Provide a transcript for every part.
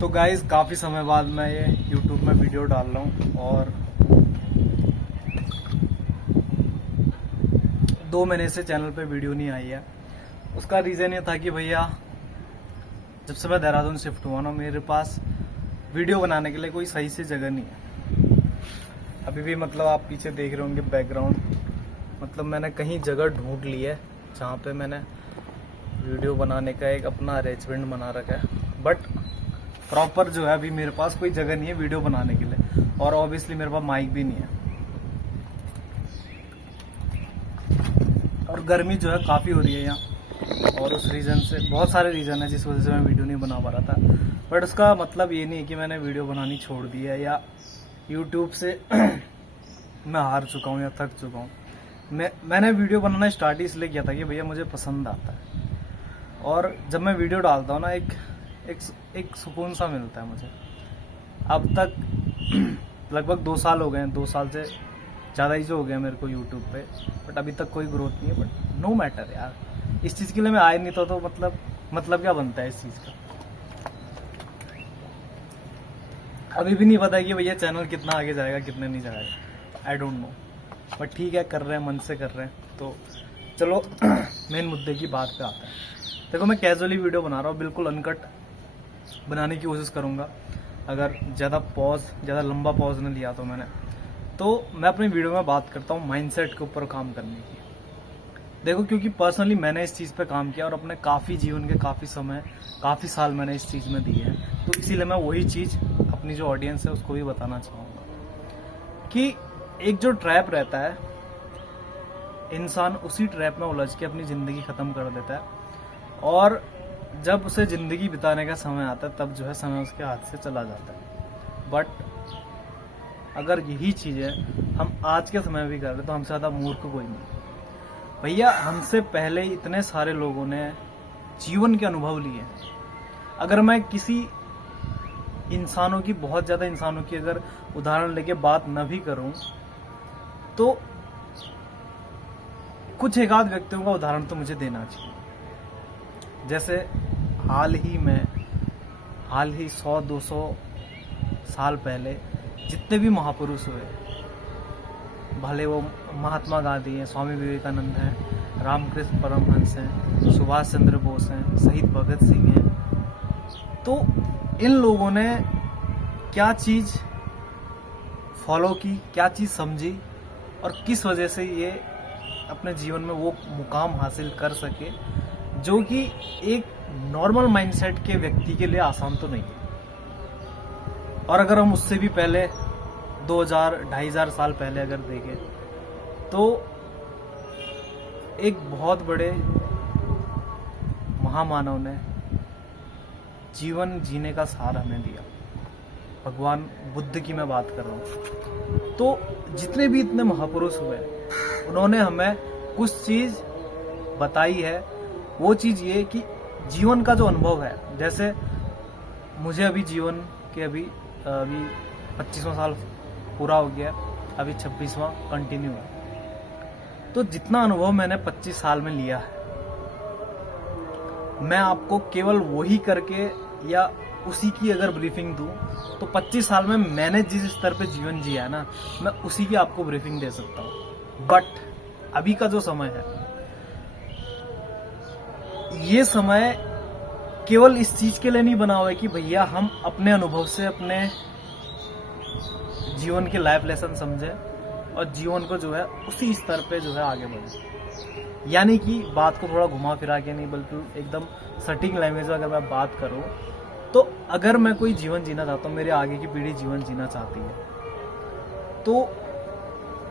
तो गाइस काफ़ी समय बाद मैं ये YouTube में वीडियो डाल रहा हूँ और 2 महीने से चैनल पे वीडियो नहीं आई है। उसका रीज़न ये था कि भैया जब से मैं देहरादून शिफ्ट हुआ ना, मेरे पास वीडियो बनाने के लिए कोई सही से जगह नहीं है। अभी भी मतलब आप पीछे देख रहे होंगे बैकग्राउंड, मतलब मैंने कहीं जगह ढूंढ ली है जहाँ पे मैंने वीडियो बनाने का एक अपना अरेंजमेंट बना रखा है, बट प्रॉपर जो है अभी मेरे पास कोई जगह नहीं है वीडियो बनाने के लिए, और ऑब्वियसली मेरे पास माइक भी नहीं है। और गर्मी जो है काफ़ी हो रही है यहाँ, और उस रीज़न से बहुत सारे रीज़न है जिस वजह से मैं वीडियो नहीं बना पा रहा था। बट उसका मतलब ये नहीं है कि मैंने वीडियो बनानी छोड़ दी है या यूट्यूब से मैं हार चुका हूँ या थक चुका हूँ। मैंने वीडियो बनाना स्टार्ट ही इसलिए किया था कि भैया मुझे पसंद आता है, और जब मैं वीडियो डालता हूँ ना एक सुकून सा मिलता है मुझे। अब तक लगभग 2 साल हो गए हैं, 2 साल से ज़्यादा ही जो हो गया मेरे को यूट्यूब पे, बट अभी तक कोई ग्रोथ नहीं है। बट नो मैटर यार, इस चीज़ के लिए मैं आया नहीं था तो मतलब क्या बनता है इस चीज़ का। अभी भी नहीं पता है कि भैया चैनल कितना आगे जाएगा कितने नहीं जाएगा, आई डोंट नो। बट ठीक है, कर रहे हैं, मन से कर रहे हैं। तो चलो मेन मुद्दे की बात पे आता है। देखो मैं कैजुअली वीडियो बना रहा हूँ, बिल्कुल अनकट बनाने की कोशिश करूँगा। अगर ज़्यादा लंबा पॉज नहीं लिया तो मैं अपनी वीडियो में बात करता हूँ माइंडसेट के ऊपर काम करने की। देखो क्योंकि पर्सनली मैंने इस चीज़ पे काम किया और अपने काफ़ी जीवन के काफ़ी साल मैंने इस चीज़ में दिए हैं, तो इसीलिए मैं वही चीज़ अपनी जो ऑडियंस है उसको भी बताना चाहूँगा कि एक जो ट्रैप रहता है, इंसान उसी ट्रैप में उलझ के अपनी ज़िंदगी ख़त्म कर देता है, और जब उसे ज़िंदगी बिताने का समय आता है तब जो है समय उसके हाथ से चला जाता है। बट अगर यही चीज़ें हम आज के समय में भी कर रहे तो हमसे ज़्यादा मूर्ख कोई नहीं। भैया हमसे पहले इतने सारे लोगों ने जीवन के अनुभव लिए। अगर मैं किसी बहुत ज़्यादा इंसानों की अगर उदाहरण लेके बात न भी करूं तो कुछ एक आध व्यक्तियों का उदाहरण तो मुझे देना चाहिए। जैसे हाल ही 100-200 साल पहले जितने भी महापुरुष हुए, भले वो महात्मा गांधी हैं, स्वामी विवेकानंद हैं, रामकृष्ण परमहंस हैं, सुभाष चंद्र बोस हैं, शहीद भगत सिंह हैं, तो इन लोगों ने क्या चीज़ फॉलो की, क्या चीज़ समझी, और किस वजह से ये अपने जीवन में वो मुकाम हासिल कर सके जो कि एक नॉर्मल माइंडसेट के व्यक्ति के लिए आसान तो नहीं है। और अगर हम उससे भी पहले 2000-2500 साल पहले अगर देखें तो एक बहुत बड़े महामानव ने जीवन जीने का सार हमें दिया। भगवान बुद्ध की मैं बात कर रहा हूँ। तो जितने भी इतने महापुरुष हुए उन्होंने हमें कुछ चीज़ बताई है। वो चीज़ ये कि जीवन का जो अनुभव है, जैसे मुझे अभी जीवन के अभी 25वां साल पूरा हो गया, अभी 26वां कंटिन्यू है। तो जितना अनुभव मैंने 25 साल में लिया है, मैं आपको केवल वही करके या उसी की अगर ब्रीफिंग दूं तो 25 साल में मैंने जिस स्तर पे जीवन जिया है ना, मैं उसी की आपको ब्रीफिंग दे सकता हूं। बट अभी का जो समय है, ये समय केवल इस चीज के लिए नहीं बना हुआ है कि भैया हम अपने अनुभव से अपने जीवन के लाइफ लेसन समझे और जीवन को जो है उसी स्तर पे जो है आगे बढ़े। यानी कि बात को थोड़ा घुमा फिरा के नहीं, बल्कि एकदम सटीक लैंग्वेज में अगर मैं बात करूं तो अगर मैं कोई जीवन जीना चाहता हूं, मेरे आगे की पीढ़ी जीवन जीना चाहती है, तो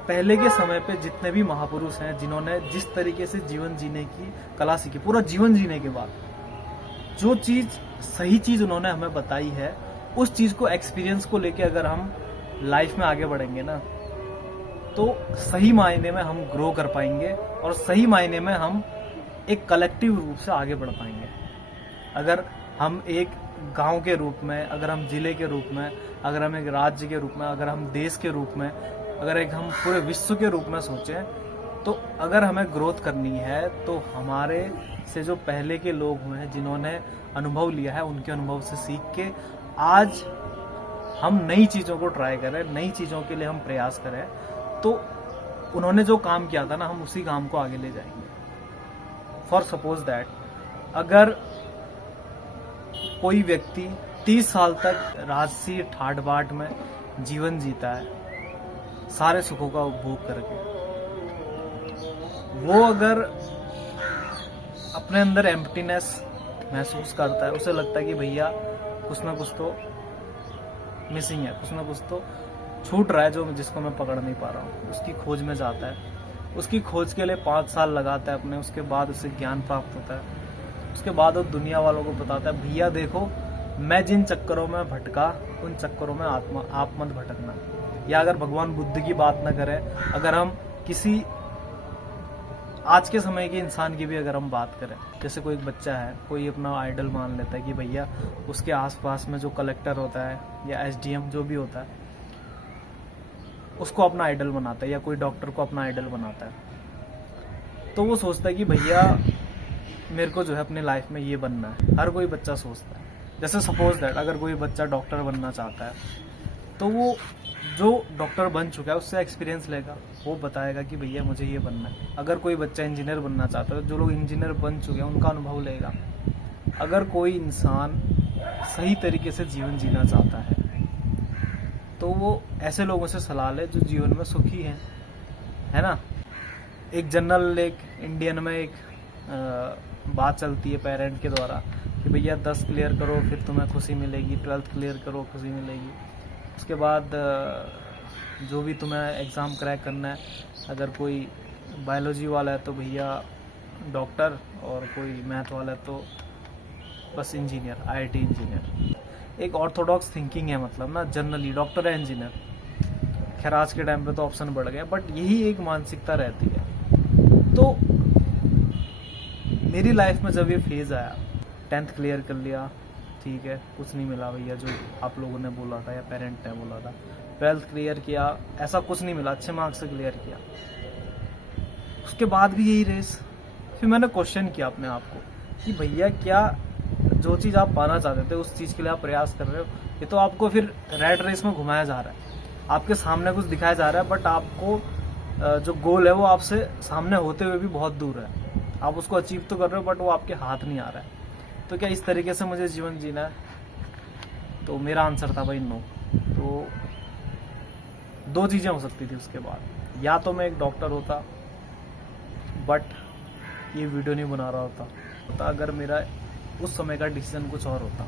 पहले के समय पे जितने भी महापुरुष हैं जिन्होंने जिस तरीके से जीवन जीने की कला सीखी, पूरा जीवन जीने के बाद जो चीज़ सही चीज़ उन्होंने हमें बताई है, उस चीज़ को एक्सपीरियंस को लेके अगर हम लाइफ में आगे बढ़ेंगे ना, तो सही मायने में हम ग्रो कर पाएंगे और सही मायने में हम एक कलेक्टिव रूप से आगे बढ़ पाएंगे। अगर हम एक गांव के रूप में, अगर हम जिले के रूप में, अगर हम एक राज्य के रूप में, अगर हम देश के रूप में, अगर एक हम पूरे विश्व के रूप में सोचें तो अगर हमें ग्रोथ करनी है तो हमारे से जो पहले के लोग हुए हैं जिन्होंने अनुभव लिया है, उनके अनुभव से सीख के आज हम नई चीज़ों को ट्राई करें, नई चीज़ों के लिए हम प्रयास करें, तो उन्होंने जो काम किया था ना, हम उसी काम को आगे ले जाएंगे। फॉर सपोज दैट अगर कोई व्यक्ति 30 साल तक राजसी ठाट बाट में जीवन जीता है, सारे सुखों का उपभोग करके, वो अगर अपने अंदर एम्प्टीनेस महसूस करता है, उसे लगता है कि भैया कुछ ना कुछ तो मिसिंग है, कुछ ना कुछ तो छूट रहा है जो जिसको मैं पकड़ नहीं पा रहा हूँ, उसकी खोज में जाता है। उसकी खोज के लिए 5 साल लगाता है अपने, उसके बाद उसे ज्ञान प्राप्त होता है, उसके बाद वो दुनिया वालों को बताता है भैया देखो मैं जिन चक्करों में भटका, उन चक्करों में आप मत भटकना। या अगर भगवान बुद्ध की बात ना करें, अगर हम किसी आज के समय के इंसान की भी अगर हम बात करें, जैसे कोई एक बच्चा है, कोई अपना आइडल मान लेता है कि भैया उसके आसपास में जो कलेक्टर होता है या एसडीएम जो भी होता है उसको अपना आइडल बनाता है, या कोई डॉक्टर को अपना आइडल बनाता है, तो वो सोचता है कि भैया मेरे को जो है अपनी लाइफ में ये बनना है। हर कोई बच्चा सोचता है। जैसे सपोज दैट अगर कोई बच्चा डॉक्टर बनना चाहता है तो वो जो डॉक्टर बन चुका है उससे एक्सपीरियंस लेगा, वो बताएगा कि भैया मुझे ये बनना है। अगर कोई बच्चा इंजीनियर बनना चाहता है तो जो लोग इंजीनियर बन चुके हैं उनका अनुभव लेगा। अगर कोई इंसान सही तरीके से जीवन जीना चाहता है तो वो ऐसे लोगों से सलाह ले जो जीवन में सुखी हैं, है ना। एक जनरल एक इंडियन में एक बात चलती है पेरेंट के द्वारा कि भैया 10 क्लियर करो फिर तुम्हें खुशी मिलेगी, 12th क्लियर करो खुशी मिलेगी, उसके बाद जो भी तुम्हें एग्ज़ाम क्रैक करना है, अगर कोई बायोलॉजी वाला है तो भैया डॉक्टर, और कोई मैथ वाला है तो बस इंजीनियर, आईआईटी इंजीनियर। एक ऑर्थोडॉक्स थिंकिंग है, मतलब ना जनरली डॉक्टर है इंजीनियर। खैर आज के टाइम पे तो ऑप्शन बढ़ गया, बट यही एक मानसिकता रहती है। तो मेरी लाइफ में जब ये फेज़ आया, 10th क्लियर कर लिया, ठीक है, कुछ नहीं मिला भैया जो आप लोगों ने बोला था या पेरेंट ने बोला था। 12th क्लियर किया, ऐसा कुछ नहीं मिला, अच्छे मार्क्स से क्लियर किया। उसके बाद भी यही रेस। फिर मैंने क्वेश्चन किया अपने आप को कि भैया क्या जो चीज़ आप पाना चाहते थे उस चीज़ के लिए आप प्रयास कर रहे हो, ये तो आपको फिर रेड रेस में घुमाया जा रहा है। आपके सामने कुछ दिखाया जा रहा है, बट आपको जो गोल है वो आपसे सामने होते हुए भी बहुत दूर है। आप उसको अचीव तो कर रहे हो बट वो आपके हाथ नहीं आ रहा है। तो क्या इस तरीके से मुझे जीवन जीना है? तो मेरा आंसर था भाई नो। तो 2 चीज़ें हो सकती थी उसके बाद, या तो मैं एक डॉक्टर होता बट ये वीडियो नहीं बना रहा होता, तो अगर मेरा उस समय का डिसीजन कुछ और होता,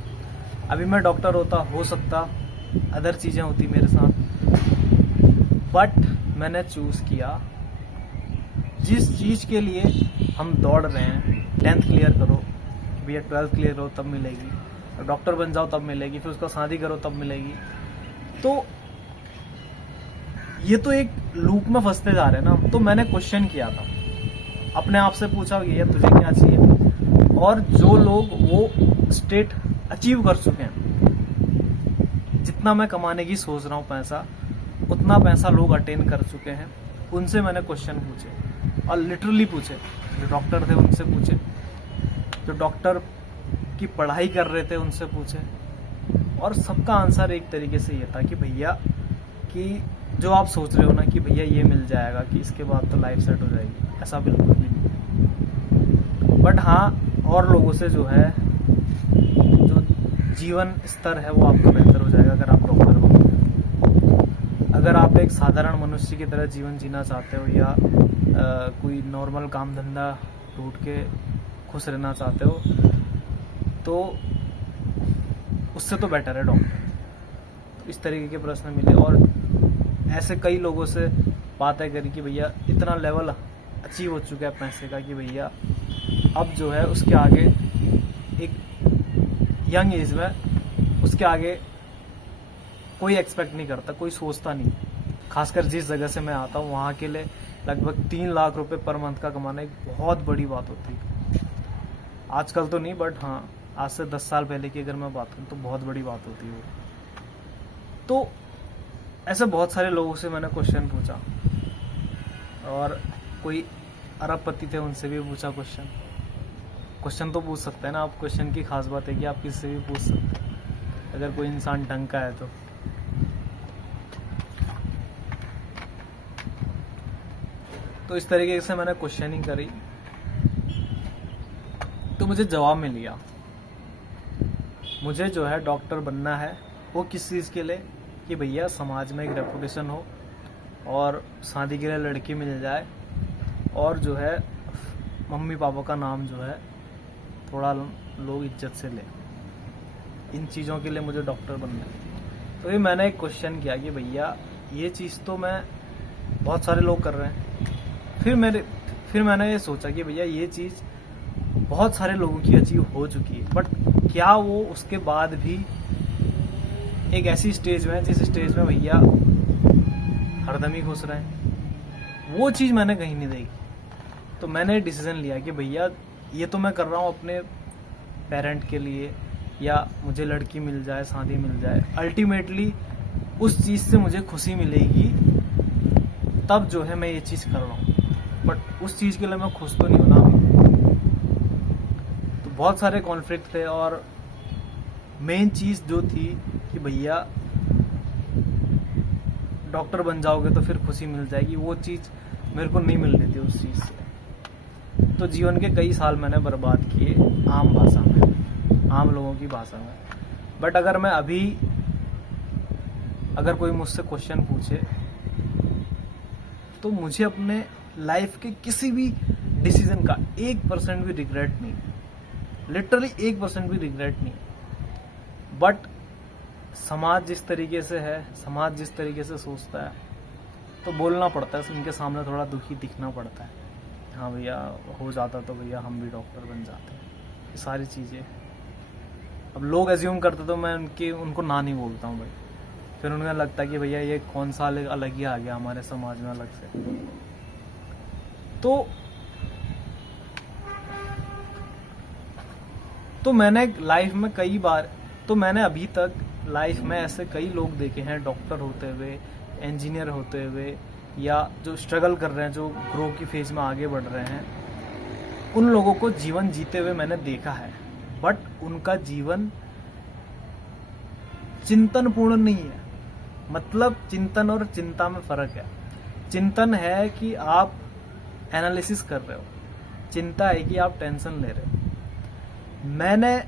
अभी मैं डॉक्टर होता, हो सकता अदर चीज़ें होती मेरे साथ, बट मैंने चूज़ किया जिस चीज़ के लिए हम दौड़ रहे हैं। 10th क्लियर करो, भैया 12th क्लियर हो तब मिलेगी, डॉक्टर बन जाओ तब मिलेगी, फिर उसका शादी करो तब मिलेगी। तो ये तो एक लूप में फंसते जा रहे हैं ना। तो मैंने क्वेश्चन किया था, अपने आप से पूछा कि ये तुझे क्या चाहिए। और जो लोग वो स्टेट अचीव कर चुके हैं, जितना मैं कमाने की सोच रहा हूँ पैसा, उतना पैसा लोग अटेन कर चुके हैं, उनसे मैंने क्वेश्चन पूछे, और लिटरली पूछे। जो डॉक्टर थे उनसे पूछे, जो डॉक्टर की पढ़ाई कर रहे थे उनसे पूछे, और सबका आंसर एक तरीके से ये था कि भैया कि जो आप सोच रहे हो ना कि भैया ये मिल जाएगा कि इसके बाद तो लाइफ सेट हो जाएगी, ऐसा बिल्कुल भी नहीं। बट हाँ, और लोगों से जो है जो जीवन स्तर है वो आपका बेहतर हो जाएगा अगर आप डॉक्टर हो। अगर आप एक साधारण मनुष्य की तरह जीवन जीना चाहते हो, या कोई नॉर्मल काम धंधा ढूंढ के खुश रहना चाहते हो, तो उससे तो बेटर है डॉक्टर। तो इस तरीके के प्रश्न मिले, और ऐसे कई लोगों से बातें करी कि भैया इतना लेवल अचीव हो चुका है पैसे का कि भैया अब जो है उसके आगे, एक यंग एज में उसके आगे कोई एक्सपेक्ट नहीं करता, कोई सोचता नहीं। खासकर जिस जगह से मैं आता हूँ वहाँ के लिए लगभग 3 लाख रुपए पर मंथ का कमाना एक बहुत बड़ी बात होती है। आजकल तो नहीं, बट हाँ आज से 10 साल पहले की अगर मैं बात करूँ तो बहुत बड़ी बात होती है। तो ऐसे बहुत सारे लोगों से मैंने क्वेश्चन पूछा, और कोई अरबपति थे, उनसे भी पूछा क्वेश्चन तो पूछ सकते हैं ना आप। क्वेश्चन की खास बात है कि आप किससे भी पूछ सकते हैं अगर कोई इंसान ढंग का है तो इस तरीके से मैंने क्वेश्चनिंग करी तो मुझे जवाब मिल गया। मुझे जो है डॉक्टर बनना है। वो किस चीज़ के लिए? कि भैया समाज में एक रेपुटेशन हो और शादी के लिए लड़की मिल जाए और जो है मम्मी पापा का नाम जो है थोड़ा लोग इज्जत से लें। इन चीज़ों के लिए मुझे डॉक्टर बनना है। तो ये मैंने एक क्वेश्चन किया कि भैया ये चीज़ तो मैं बहुत सारे लोग कर रहे हैं। फिर मैंने ये सोचा कि भैया ये चीज़ बहुत सारे लोगों की अचीव हो चुकी है, बट क्या वो उसके बाद भी एक ऐसी स्टेज में, जिस स्टेज में भैया हरदम ही खुश रहे हैं, वो चीज़ मैंने कहीं नहीं देखी। तो मैंने डिसीजन लिया कि भैया ये तो मैं कर रहा हूँ अपने पेरेंट के लिए, या मुझे लड़की मिल जाए, शादी मिल जाए, अल्टीमेटली उस चीज़ से मुझे खुशी मिलेगी, तब जो है मैं ये चीज़ कर रहा हूँ। बट उस चीज़ के लिए मैं खुश तो नहीं हूँ ना अभी। तो बहुत सारे कॉन्फ्लिक्ट थे और मेन चीज़ जो थी कि भैया डॉक्टर बन जाओगे तो फिर खुशी मिल जाएगी, वो चीज़ मेरे को नहीं मिल रही थी उस चीज़ से। तो जीवन के कई साल मैंने बर्बाद किए आम भाषा में, आम लोगों की भाषा में। बट अगर कोई मुझसे क्वेश्चन पूछे तो मुझे अपने लाइफ के किसी भी डिसीजन का 1% भी रिग्रेट नहीं, लिटरली 1% भी रिग्रेट नहीं। बट समाज जिस तरीके से है, समाज जिस तरीके से सोचता है, तो बोलना पड़ता है, उनके सामने थोड़ा दुखी दिखना पड़ता है। हाँ भैया हो जाता तो भैया हम भी डॉक्टर बन जाते। ये सारी चीज़ें अब लोग एज्यूम करते तो मैं उनको ना नहीं बोलता हूँ भाई। फिर उन्हें लगता है कि भैया ये कौन सा अलग ही आ गया हमारे समाज में अलग से। तो मैंने लाइफ में मैंने अभी तक लाइफ में ऐसे कई लोग देखे हैं, डॉक्टर होते हुए, इंजीनियर होते हुए, या जो स्ट्रगल कर रहे हैं, जो ग्रो की फेज में आगे बढ़ रहे हैं, उन लोगों को जीवन जीते हुए मैंने देखा है। बट उनका जीवन चिंतनपूर्ण नहीं है। मतलब चिंतन और चिंता में फर्क है। चिंतन है कि आप एनालिसिस कर रहे हो, चिंता है कि आप टेंशन ले रहे हो। मैंने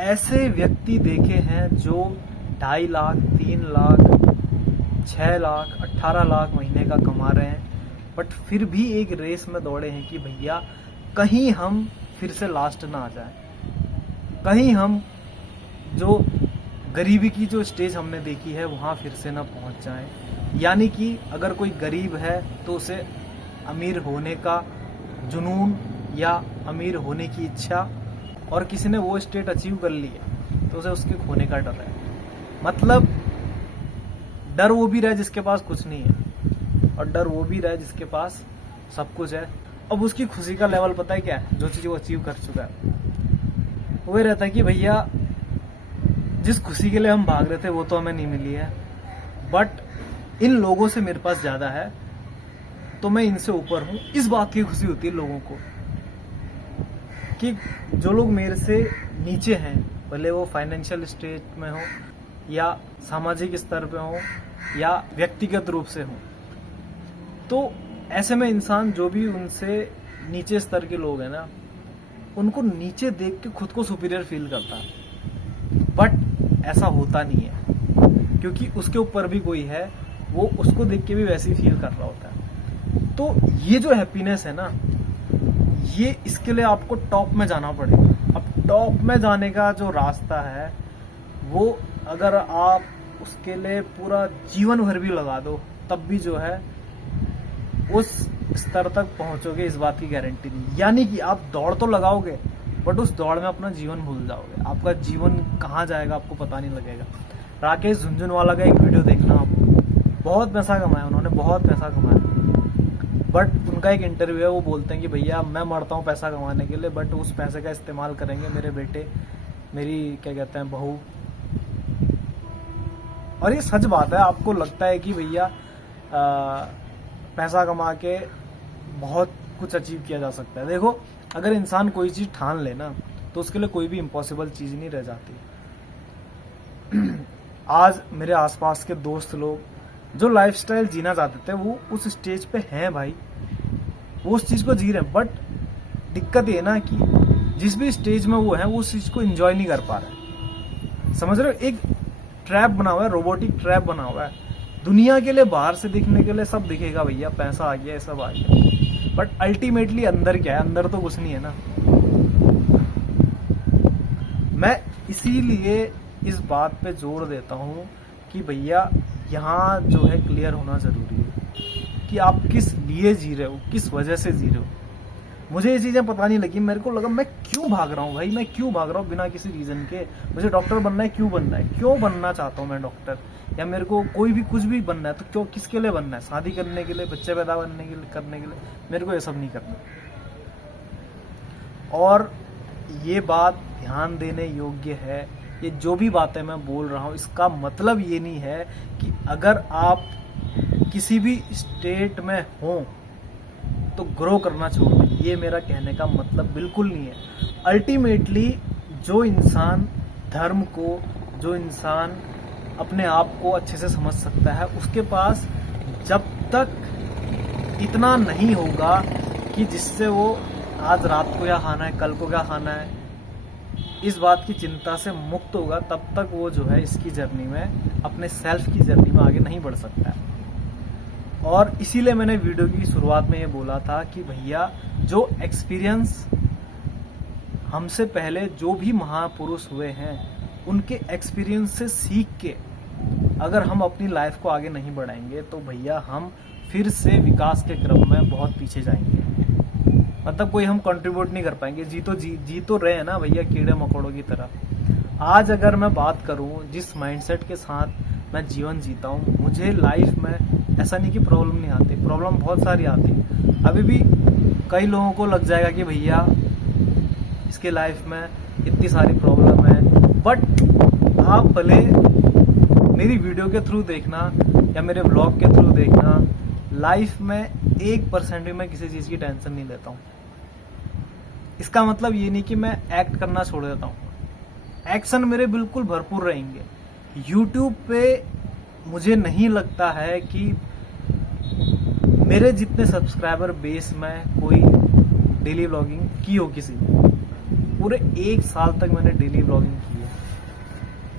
ऐसे व्यक्ति देखे हैं जो 2.5 लाख, 3 लाख, 6 लाख, 18 लाख महीने का कमा रहे हैं, बट फिर भी एक रेस में दौड़े हैं कि भैया कहीं हम फिर से लास्ट ना आ जाए, कहीं हम जो गरीबी की जो स्टेज हमने देखी है वहाँ फिर से ना पहुँच जाए। यानी कि अगर कोई गरीब है तो उसे अमीर होने का जुनून या अमीर होने की इच्छा, और किसी ने वो स्टेट अचीव कर ली है तो उसे उसके खोने का डर है। मतलब डर वो भी रहे जिसके पास कुछ नहीं है, और डर वो भी रहे जिसके पास सब कुछ है। अब उसकी खुशी का लेवल पता है क्या है? जो चीज़ वो अचीव कर चुका है वो ये रहता है कि भैया जिस खुशी के लिए हम भाग रहे थे वो तो हमें नहीं मिली है, बट इन लोगों से मेरे पास ज़्यादा है तो मैं इनसे ऊपर हूँ। इस बात की खुशी होती है लोगों को कि जो लोग मेरे से नीचे हैं, भले वो फाइनेंशियल स्टेज में हो या सामाजिक स्तर पे हो या व्यक्तिगत रूप से हो, तो ऐसे में इंसान जो भी उनसे नीचे स्तर के लोग हैं ना, उनको नीचे देख के खुद को सुपीरियर फील करता है। बट ऐसा होता नहीं है, क्योंकि उसके ऊपर भी कोई है, वो उसको देख के भी वैसे ही फील कर रहा होता है। तो ये जो हैप्पीनेस है ना, ये इसके लिए आपको टॉप में जाना पड़ेगा। अब टॉप में जाने का जो रास्ता है वो अगर आप उसके लिए पूरा जीवन भर भी लगा दो तब भी जो है उस स्तर तक पहुंचोगे, इस बात की गारंटी नहीं। यानी कि आप दौड़ तो लगाओगे बट उस दौड़ में अपना जीवन भूल जाओगे। आपका जीवन कहाँ जाएगा आपको पता नहीं लगेगा। राकेश झुनझुनवाला का एक वीडियो देखना आप, बहुत पैसा कमाया उन्होंने, बहुत पैसा कमाया, बट उनका एक इंटरव्यू है, वो बोलते हैं कि भैया मैं मरता हूँ पैसा कमाने के लिए, बट उस पैसे का इस्तेमाल करेंगे मेरे बेटे, मेरी क्या कहते हैं बहू। और ये सच बात है। आपको लगता है कि भैया पैसा कमा के बहुत कुछ अचीव किया जा सकता है। देखो, अगर इंसान कोई चीज ठान ले ना, तो उसके लिए कोई भी इम्पॉसिबल चीज नहीं रह जाती। आज मेरे आसपास के दोस्त लोग जो लाइफस्टाइल जीना चाहते थे, वो उस स्टेज पे हैं भाई, वो उस चीज को जी रहे हैं। बट दिक्कत ये ना कि जिस भी स्टेज में वो है, वो उस चीज को एंजॉय नहीं कर पा रहे। समझ रहे हो? एक ट्रैप बना हुआ है, रोबोटिक ट्रैप बना हुआ है। दुनिया के लिए, बाहर से दिखने के लिए सब दिखेगा भैया, पैसा आ गया, सब आ गया, बट अल्टीमेटली अंदर क्या है? अंदर तो कुछ नहीं है ना। मैं इसीलिए इस बात पे जोर देता हूं कि भैया यहाँ जो है क्लियर होना जरूरी है कि आप किस लिए जी रहे हो, किस वजह से जी रहे हो। मुझे ये चीजें पता नहीं लगी, मेरे को लगा मैं क्यों भाग रहा हूँ भाई, मैं क्यों भाग रहा हूँ बिना किसी रीजन के। मुझे डॉक्टर बनना है, क्यों बनना है, क्यों बनना चाहता हूँ मैं डॉक्टर, या मेरे को कोई भी कुछ भी बनना है तो क्यों, किसके लिए बनना है? शादी करने के लिए, बच्चे पैदा करने के लिए? मेरे को ये सब नहीं करना। और ये बात ध्यान देने योग्य है, ये जो भी बातें मैं बोल रहा हूँ, इसका मतलब ये नहीं है कि अगर आप किसी भी स्टेट में हो तो ग्रो करना छोड़ दें। ये मेरा कहने का मतलब बिल्कुल नहीं है। अल्टीमेटली जो इंसान धर्म को, जो इंसान अपने आप को अच्छे से समझ सकता है, उसके पास जब तक इतना नहीं होगा कि जिससे वो आज रात को क्या खाना है, कल को क्या खाना है, इस बात की चिंता से मुक्त होगा, तब तक वो जो है इसकी जर्नी में, अपने सेल्फ की जर्नी में आगे नहीं बढ़ सकता है। और इसीलिए मैंने वीडियो की शुरुआत में ये बोला था कि भैया जो एक्सपीरियंस हमसे पहले जो भी महापुरुष हुए हैं, उनके एक्सपीरियंस से सीख के अगर हम अपनी लाइफ को आगे नहीं बढ़ाएंगे तो भैया हम फिर से विकास के क्रम में बहुत पीछे जाएंगे। मतलब कोई हम कंट्रीब्यूट नहीं कर पाएंगे। जी तो रहे हैं ना भैया, कीड़े मकोड़ों की तरह। आज अगर मैं बात करूं जिस माइंडसेट के साथ मैं जीवन जीता हूं, मुझे लाइफ में ऐसा नहीं कि प्रॉब्लम नहीं आती, प्रॉब्लम बहुत सारी आती। अभी भी कई लोगों को लग जाएगा कि भैया इसके लाइफ में इतनी सारी प्रॉब्लम है, बट आप भले मेरी वीडियो के थ्रू देखना या मेरे ब्लॉग के थ्रू देखना, लाइफ में 1% भी मैं किसी चीज की टेंशन नहीं लेता हूं। इसका मतलब ये नहीं कि मैं एक्ट करना छोड़ देता हूं। एक्शन मेरे बिल्कुल भरपूर रहेंगे। यूट्यूब पे मुझे नहीं लगता है कि मेरे जितने सब्सक्राइबर बेस में कोई डेली व्लॉगिंग की हो किसी ने। पूरे 1 साल तक मैंने डेली व्लॉगिंग की है,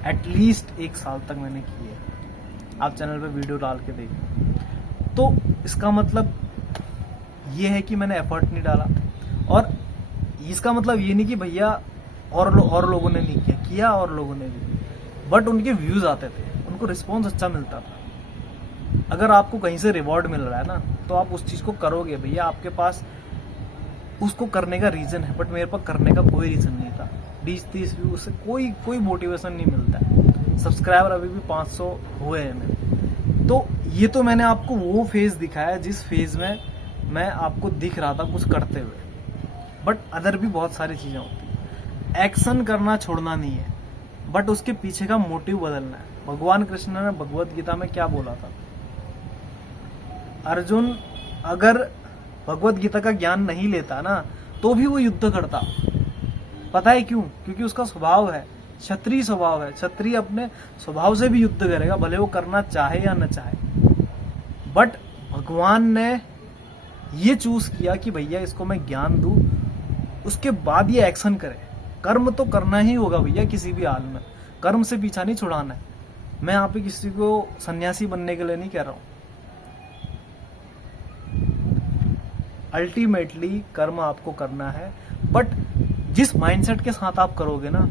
एटलीस्ट 1 साल तक मैंने की है। आप चैनल पे वीडियो डाल के देखो, तो इसका मतलब ये है कि मैंने एफर्ट नहीं डाला। और इसका मतलब ये नहीं कि भैया और लोगों ने नहीं किया और लोगों ने भी, बट उनके व्यूज आते थे, उनको रिस्पॉन्स अच्छा मिलता था। अगर आपको कहीं से रिवॉर्ड मिल रहा है ना, तो आप उस चीज को करोगे भैया। आपके पास उसको करने का रीजन है, बट मेरे पास करने का कोई रीजन नहीं था। 20-30 व्यू से कोई मोटिवेशन नहीं मिलता है। सब्सक्राइबर अभी भी 500 हुए हैं मेरे। तो ये तो मैंने आपको वो फेज दिखाया जिस फेज में मैं आपको दिख रहा था कुछ करते हुए, बट अदर भी बहुत सारी चीजें होती हैं। एक्शन करना छोड़ना नहीं है, बट उसके पीछे का मोटिव बदलना है। भगवान कृष्ण ने भगवत गीता में क्या बोला था? अर्जुन अगर भगवत गीता का ज्ञान नहीं लेता ना, तो भी वो युद्ध करता। पता है क्यों? क्योंकि उसका स्वभाव है, क्षत्रिय स्वभाव है। क्षत्रिय अपने स्वभाव से भी युद्ध करेगा, भले वो करना चाहे या न चाहे। बट भगवान ने ये चूज किया कि भैया इसको मैं ज्ञान दूं, उसके बाद ये एक्शन करे। कर्म तो करना ही होगा भैया, किसी भी हाल में कर्म से पीछा नहीं छुड़ाना है। मैं यहाँ पे किसी को सन्यासी बनने के लिए नहीं कह रहा हूं। अल्टीमेटली कर्म आपको करना है, बट जिस माइंडसेट के साथ आप करोगे ना,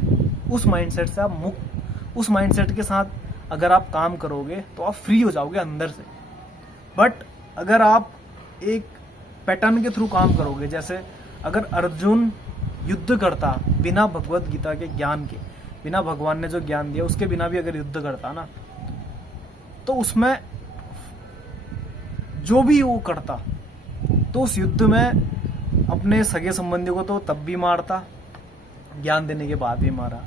उस माइंडसेट से आप मुक्त, उस माइंडसेट के साथ अगर आप काम करोगे तो आप फ्री हो जाओगे अंदर से। बट अगर आप एक पैटर्न के थ्रू काम करोगे, जैसे अगर अर्जुन युद्ध करता बिना भगवत गीता के ज्ञान के, बिना भगवान ने जो ज्ञान दिया उसके बिना भी अगर युद्ध करता ना, तो उसमें जो भी वो करता, तो उस युद्ध में अपने सगे संबंधियों को तो तब भी मारता, ज्ञान देने के बाद भी मारा।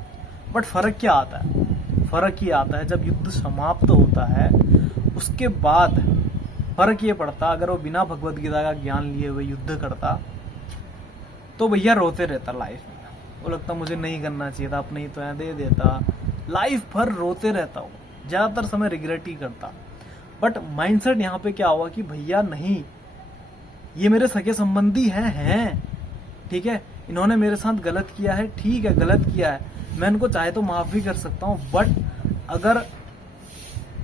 बट फर्क क्या आता है? फर्क ये आता है जब युद्ध समाप्त होता है, उसके बाद फर्क ये पड़ता, अगर वो बिना भगवत गीता का ज्ञान लिए हुए युद्ध करता तो भैया रोते रहता लाइफ में। वो लगता मुझे नहीं करना चाहिए था, अपने ही तो यहाँ दे देता, लाइफ भर रोते रहता वो, ज्यादातर समय रिग्रेट ही करता। बट माइंडसेट यहाँ पे क्या हुआ कि भैया नहीं, ये मेरे सगे संबंधी हैं, ठीक है, इन्होंने मेरे साथ गलत किया है, ठीक है गलत किया है, मैं इनको चाहे तो माफ भी कर सकता हूँ। बट अगर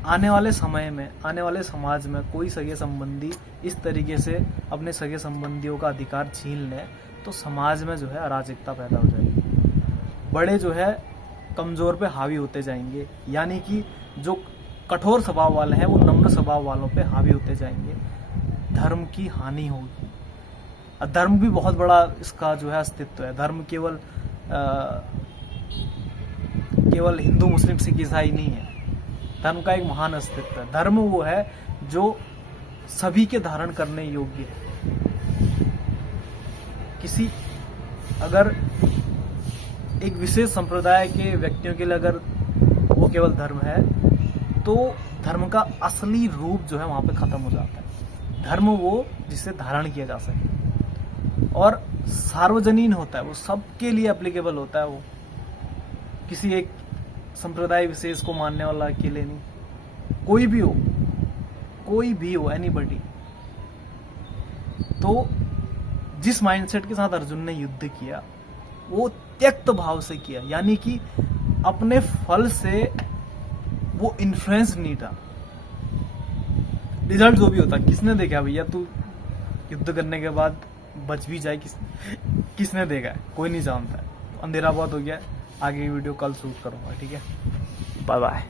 आने वाले समय में, आने वाले समाज में कोई सगे संबंधी इस तरीके से अपने सगे संबंधियों का अधिकार छीन ले तो समाज में जो है अराजकता पैदा हो जाएगी, बड़े जो है कमजोर पे हावी होते जाएंगे, यानी कि जो कठोर स्वभाव वाले हैं वो नम्र स्वभाव वालों पे हावी होते जाएंगे, धर्म की हानि होगी। धर्म भी बहुत बड़ा इसका जो है अस्तित्व है। धर्म केवल हिंदू मुस्लिम सिख ईसाई नहीं है, धर्म का एक महान अस्तित्व है। धर्म वो है जो सभी के धारण करने योग्य है। किसी अगर एक विशेष संप्रदाय के व्यक्तियों के लिए अगर वो केवल धर्म है तो धर्म का असली रूप जो है वहां पे खत्म हो जाता है। धर्म वो जिसे धारण किया जा सके और सार्वजनीन होता है, वो सबके लिए एप्लीकेबल होता है, वो किसी एक संप्रदाय विशेष को मानने वाला अकेले नहीं, कोई भी हो एनीबडी। तो जिस माइंडसेट के साथ अर्जुन ने युद्ध किया वो त्यक्त भाव से किया, यानी कि अपने फल से वो इन्फ्लुएंस नहीं था। रिजल्ट जो भी होता, किसने देखा भैया तू युद्ध करने के बाद बच भी जाए, किसने देखा है, कोई नहीं जानता है। अंधेरा बहुत हो गया, आगे की वीडियो कल शूट करूंगा, ठीक है, बाय बाय।